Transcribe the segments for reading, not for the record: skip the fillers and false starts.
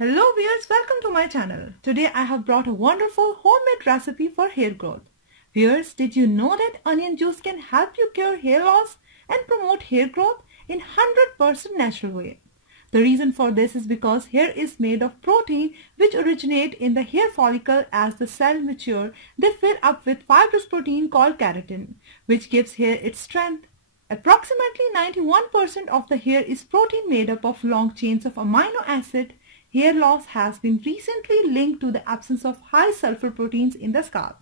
Hello viewers, welcome to my channel. Today I have brought a wonderful homemade recipe for hair growth. Viewers, did you know that onion juice can help you cure hair loss and promote hair growth in 100% natural way? The reason for this is because hair is made of protein which originate in the hair follicle. As the cell mature, they fill up with fibrous protein called keratin, which gives hair its strength. Approximately 91% of the hair is protein made up of long chains of amino acid. Hair loss has been recently linked to the absence of high sulfur proteins in the scalp.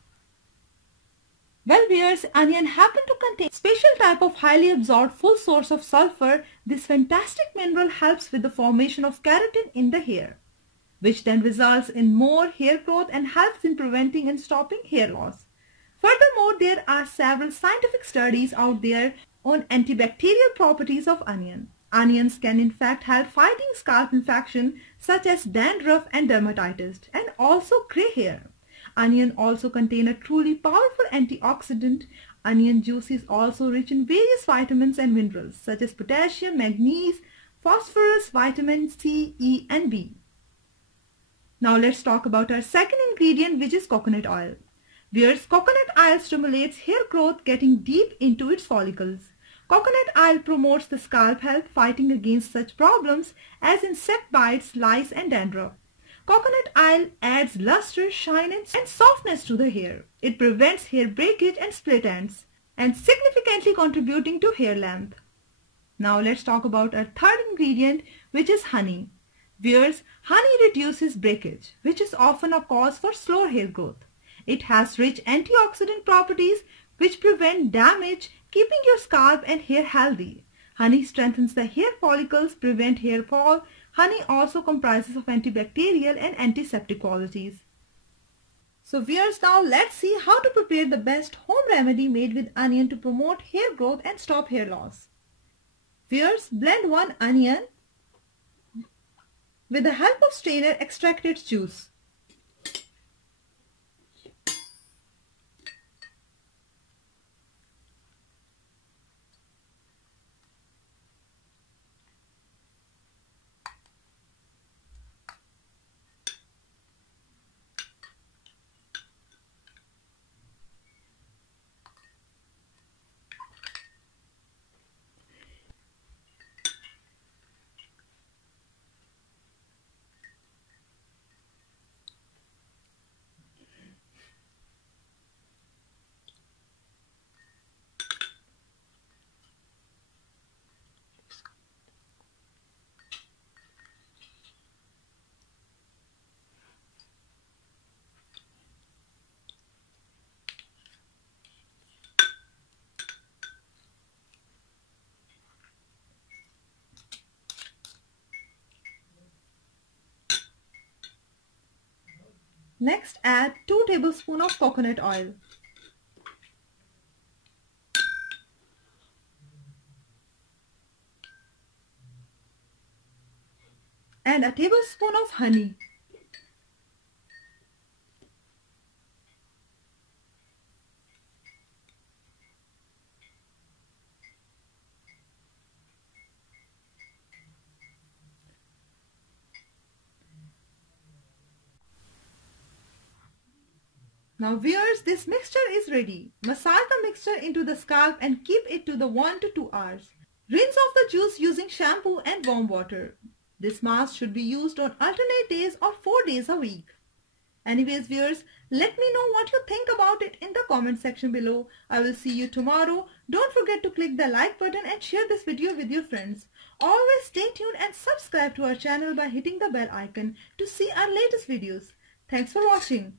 Well viewers, onion happen to contain a special type of highly absorbed full source of sulfur. This fantastic mineral helps with the formation of keratin in the hair, which then results in more hair growth and helps in preventing and stopping hair loss. Furthermore, there are several scientific studies out there on antibacterial properties of onion. Onions can in fact help fighting scalp infection such as dandruff and dermatitis, and also gray hair. Onion also contain a truly powerful antioxidant. Onion juice is also rich in various vitamins and minerals such as potassium, magnesium, phosphorus, vitamin C, E and B. Now let's talk about our second ingredient, which is coconut oil. Viewers, coconut oil stimulates hair growth, getting deep into its follicles. Coconut oil promotes the scalp health, fighting against such problems as insect bites, lice and dandruff. Coconut oil adds luster, shine and softness to the hair. It prevents hair breakage and split ends, and significantly contributing to hair length. Now let's talk about our third ingredient, which is honey. Viewers, honey reduces breakage, which is often a cause for slow hair growth. It has rich antioxidant properties which prevent damage, keeping your scalp and hair healthy. Honey strengthens the hair follicles, prevent hair fall. Honey also comprises of antibacterial and antiseptic qualities. So viewers, now let's see how to prepare the best home remedy made with onion to promote hair growth and stop hair loss. Viewers, blend 1 onion. With the help of strainer, extract its juice. Next, add 2 tablespoons of coconut oil. And a tablespoon of honey. Now viewers, this mixture is ready. Massage the mixture into the scalp and keep it to the 1 to 2 hours. Rinse off the juice using shampoo and warm water. This mask should be used on alternate days or 4 days a week. Anyways viewers, let me know what you think about it in the comment section below. I will see you tomorrow. Don't forget to click the like button and share this video with your friends. Always stay tuned and subscribe to our channel by hitting the bell icon to see our latest videos. Thanks for watching.